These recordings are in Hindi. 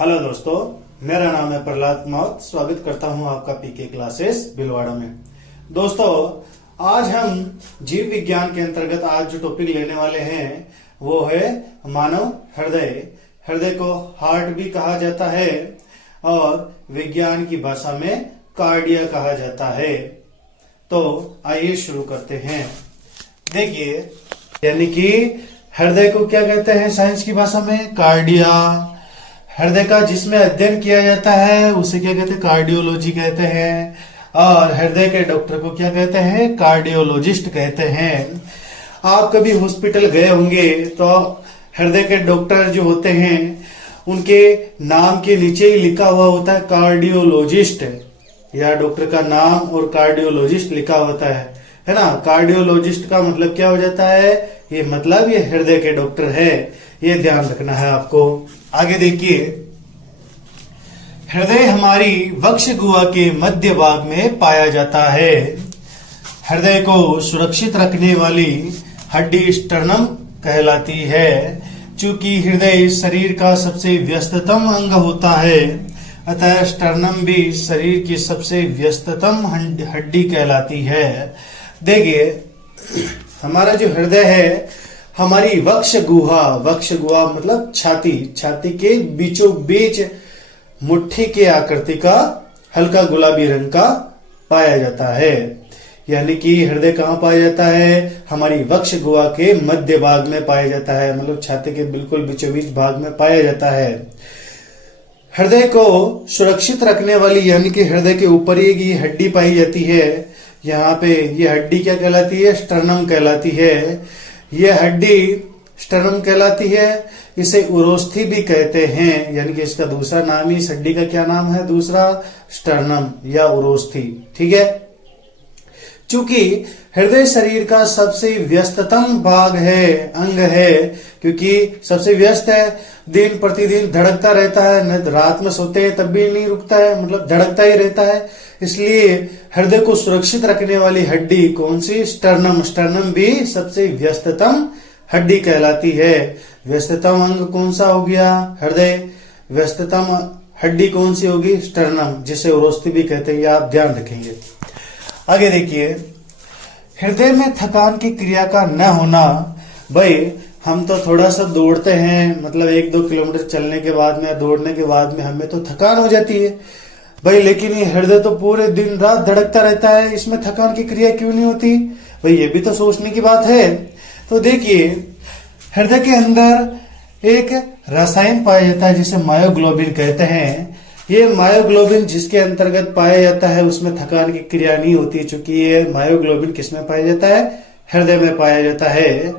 हेलो दोस्तों, मेरा नाम है प्रहलाद मौत। स्वागत करता हूं आपका पीके क्लासेस भिलवाड़ा में। दोस्तों, आज हम जीव विज्ञान के अंतर्गत आज जो टॉपिक लेने वाले हैं वो है मानव हृदय। हृदय को हार्ट भी कहा जाता है और विज्ञान की भाषा में कार्डिया कहा जाता है। तो आइए शुरू करते हैं। देखिए, यानी कि हृदय को क्या कहते हैं साइंस की भाषा में? कार्डिया। हृदय का जिसमें अध्ययन किया जाता है उसे क्या कहते हैं? कार्डियोलॉजी कहते हैं। और हृदय के डॉक्टर को क्या कहते हैं? कार्डियोलॉजिस्ट कहते हैं। आप कभी हॉस्पिटल गए होंगे तो हृदय के डॉक्टर जो होते हैं उनके नाम के नीचे ही लिखा हुआ होता है कार्डियोलॉजिस्ट, या डॉक्टर का नाम और कार्डियोलॉजिस्ट लिखा होता है ना। कार्डियोलॉजिस्ट का मतलब क्या हो जाता है? ये मतलब ये हृदय के डॉक्टर है, ये ध्यान रखना है आपको। आगे देखिए, हृदय हमारी वक्ष गुहा के मध्य भाग में पाया जाता है। हृदय को सुरक्षित रखने वाली हड्डी स्टर्नम कहलाती है। चूंकि हृदय शरीर का सबसे व्यस्ततम अंग होता है, अतः स्टर्नम भी शरीर की सबसे व्यस्ततम हड्डी कहलाती है। देखिए, हमारा जो हृदय है, हमारी वक्ष गुहा मतलब छाती के बीचों बीच मुट्ठी के आकृति का हल्का गुलाबी रंग का पाया जाता है। यानी कि हृदय कहाँ पाया जाता है? हमारी वक्ष गुहा के मध्य भाग में पाया जाता है, मतलब छाती के बिल्कुल बीचों बीच भाग में पाया जाता है। हृदय को सुरक्षित रखने वाली यानी कि हृदय के ऊपर ही हड्डी पाई जाती है। यहाँ पे ये हड्डी क्या कहलाती है? स्टर्नम कहलाती है। ये हड्डी स्टर्नम कहलाती है। इसे उरोस्थी भी कहते हैं, यानी कि इसका दूसरा नाम ही, इस हड्डी का क्या नाम है? दूसरा स्टर्नम या उरोस्थी। ठीक है। चूंकि हृदय शरीर का सबसे व्यस्ततम भाग है, अंग है, क्योंकि सबसे व्यस्त है, दिन प्रतिदिन धड़कता रहता है, न रात में सोते हैं तब भी नहीं रुकता है, मतलब धड़कता ही रहता है। इसलिए हृदय को सुरक्षित रखने वाली हड्डी कौन सी? स्टर्नम। स्टर्नम भी सबसे व्यस्ततम हड्डी कहलाती है। व्यस्ततम अंग कौन सा हो गया? हृदय। व्यस्ततम हड्डी कौन सी होगी? स्टर्नम, जिसे उरोस्थी भी कहते हैं, आप ध्यान रखेंगे। आगे देखिए, हृदय में थकान की क्रिया का न होना। भाई, हम तो थोड़ा सा दौड़ते हैं, मतलब 1-2 किलोमीटर चलने के बाद में, दौड़ने के बाद में हमें तो थकान हो जाती है भाई, लेकिन ये हृदय तो पूरे दिन रात धड़कता रहता है, इसमें थकान की क्रिया क्यों नहीं होती भाई? ये भी तो सोचने की बात है। तो देखिए, हृदय के अंदर एक रसायन पाया जाता है जिसे मायोग्लोबिन कहते हैं। ये मायोग्लोबिन जिसके अंतर्गत पाया जाता है उसमें थकान की क्रिया नहीं होती, चूंकि ये मायोग्लोबिन किसमें पाया जाता है? हृदय में पाया जाता है,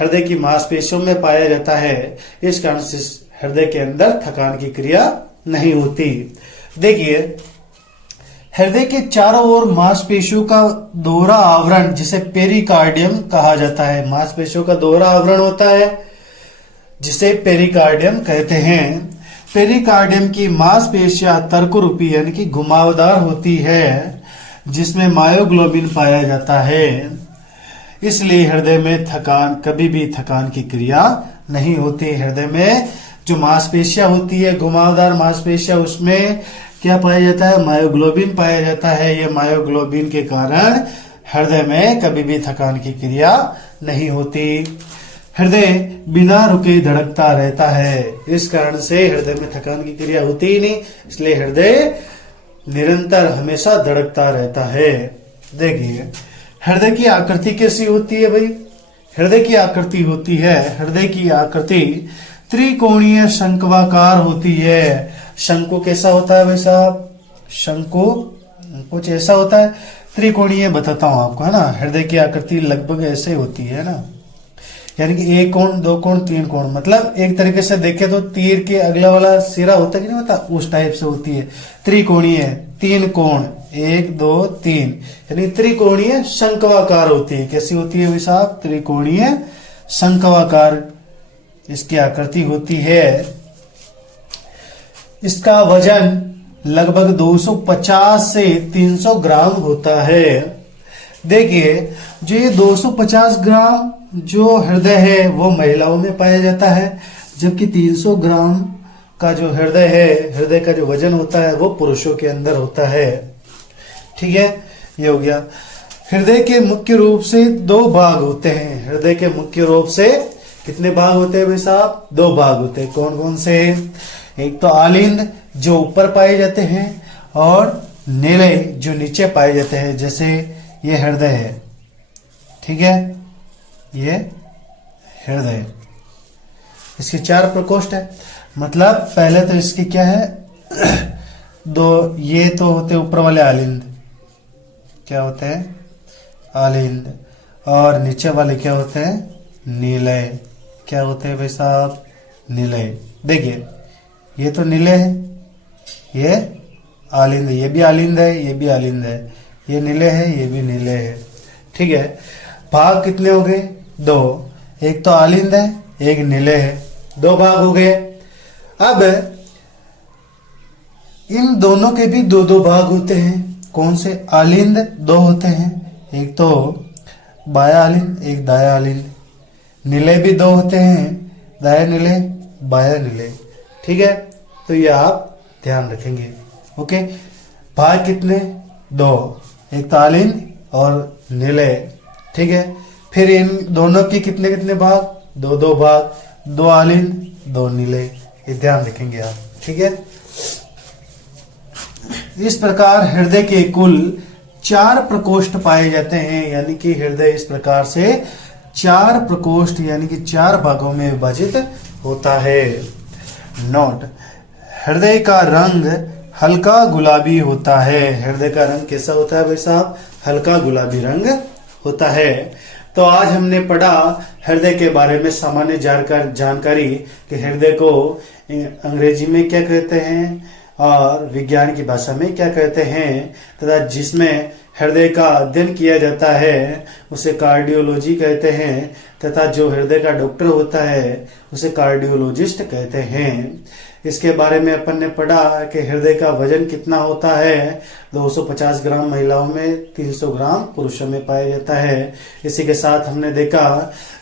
हृदय की मांसपेशियों में पाया जाता है। इस कारण से हृदय के अंदर थकान की क्रिया नहीं होती। देखिए, हृदय के चारों ओर मांसपेशियों का दोहरा आवरण जिसे पेरिकार्डियम कहा जाता है। मांसपेशियों का दोहरा आवरण होता है जिसे पेरिकार्डियम कहते हैं। पेरिकार्डियम की मांसपेशियां तर्करूपी यानी कि घुमावदार होती है, जिसमें मायोग्लोबिन पाया जाता है। इसलिए हृदय में कभी भी थकान की क्रिया नहीं होती। हृदय में जो मांसपेशियां होती है, घुमावदार मांसपेशियां, उसमें क्या पाया जाता है? मायोग्लोबिन पाया जाता है। ये मायोग्लोबिन के कारण हृदय में कभी भी थकान की क्रिया नहीं होती। हृदय बिना रुके धड़कता रहता है, इस कारण से हृदय में थकान की क्रिया होती ही नहीं। इसलिए हृदय निरंतर हमेशा धड़कता रहता है। देखिए, हृदय की आकृति कैसी होती है भाई? हृदय की आकृति होती है, हृदय की आकृति त्रिकोणीय शंक्वाकार होती है। शंकु कैसा होता है भाई साहब? शंकु कुछ ऐसा होता है, त्रिकोणीय बताता हूं आपको, है ना। हृदय की आकृति लगभग ऐसे होती है ना, यानी कि 1 कोण, 2 कोण, 3 कोण, मतलब एक तरीके से देखे तो तीर के अगला वाला सिरा होता है कि नहीं होता, उस टाइप से होती है। त्रिकोणीय, 3 कोण, 1 2 3, यानी त्रिकोणीय शंक्वाकार होती है। कैसी होती है भाई साहब? त्रिकोणीय शंक्वाकार इसकी आकृति होती है। इसका वजन लगभग 250 से 300 ग्राम होता है। देखिए, जो ये 250 ग्राम जो हृदय है वो महिलाओं में पाया जाता है, जबकि 300 ग्राम का जो हृदय है, हृदय का जो वजन होता है वो पुरुषों के अंदर होता है। ठीक है, ये हो गया। हृदय के मुख्य रूप से 2 भाग होते हैं। हृदय के मुख्य रूप से कितने भाग होते हैं भाई साहब? 2 भाग होते हैं। कौन कौन से? एक तो आलिंद जो ऊपर पाए जाते हैं और निलय जो नीचे पाए जाते हैं। जैसे ये हृदय है, ठीक है, ये हृदय, इसके 4 प्रकोष्ठ है। मतलब पहले तो इसकी क्या है 2, ये तो होते ऊपर वाले आलिंद, क्या होते हैं? आलिंद। और नीचे वाले क्या होते हैं? निलय। क्या होते हैं भाई साहब? निलय। देखिए ये तो निलय है, ये आलिंद, ये भी आलिंद है, ये भी आलिंद है, ये निलय है, ये भी निलय है। ठीक है, भाग कितने हो गए? 2। एक तो आलिंद है, एक निलय है, 2 भाग हो गए। अब इन दोनों के भी 2-2 भाग होते हैं। कौन से? आलिंद 2 होते हैं, एक तो बाया आलिंद, एक दाया आलिंद। निलय भी 2 होते हैं, दाया निलय, बाया निलय। ठीक है, तो ये आप ध्यान रखेंगे। ओके, भाग कितने? 2। एक तो आलिंद और निलय। ठीक है, फिर इन दोनों की कितने कितने भाग? 2-2 भाग, 2 आलिंद 2 निलय। ये ध्यान रखेंगे आप। ठीक है, इस प्रकार हृदय के कुल 4 प्रकोष्ठ पाए जाते हैं। यानी कि हृदय इस प्रकार से 4 प्रकोष्ठ यानी कि 4 भागों में विभाजित होता है। नोट, हृदय का रंग हल्का गुलाबी होता है। हृदय का रंग कैसा होता है भाई साहब? हल्का गुलाबी रंग होता है। तो आज हमने पढ़ा हृदय के बारे में सामान्य जानकारी कि हृदय को अंग्रेजी में क्या कहते हैं और विज्ञान की भाषा में क्या कहते हैं, तथा जिसमें हृदय का अध्ययन किया जाता है उसे कार्डियोलॉजी कहते हैं, तथा जो हृदय का डॉक्टर होता है उसे कार्डियोलॉजिस्ट कहते हैं। इसके बारे में अपन ने पढ़ा कि हृदय का वजन कितना होता है। 250 ग्राम महिलाओं में, 300 ग्राम पुरुषों में पाया जाता है। इसी के साथ हमने देखा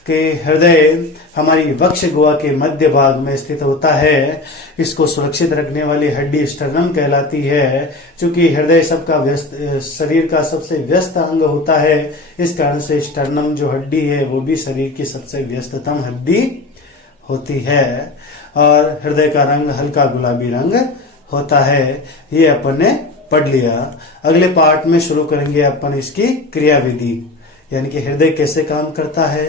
कि हृदय हमारी वक्ष गुहा के मध्य भाग में स्थित होता है। इसको सुरक्षित रखने वाली हड्डी स्टर्नम कहलाती है। चूंकि हृदय सबका व्यस्त, शरीर का सबसे व्यस्त अंग होता है, इस कारण से स्टर्नम जो हड्डी है वो भी शरीर की सबसे व्यस्ततम हड्डी होती है। और हृदय का रंग हल्का गुलाबी रंग होता है। ये अपन ने पढ़ लिया। अगले पार्ट में शुरू करेंगे अपन इसकी क्रियाविधि, यानी कि हृदय कैसे काम करता है,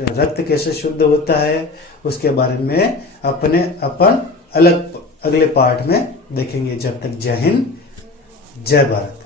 रक्त कैसे शुद्ध होता है, उसके बारे में अपन अलग अगले पार्ट में देखेंगे। जब तक जय हिंद, जय भारत।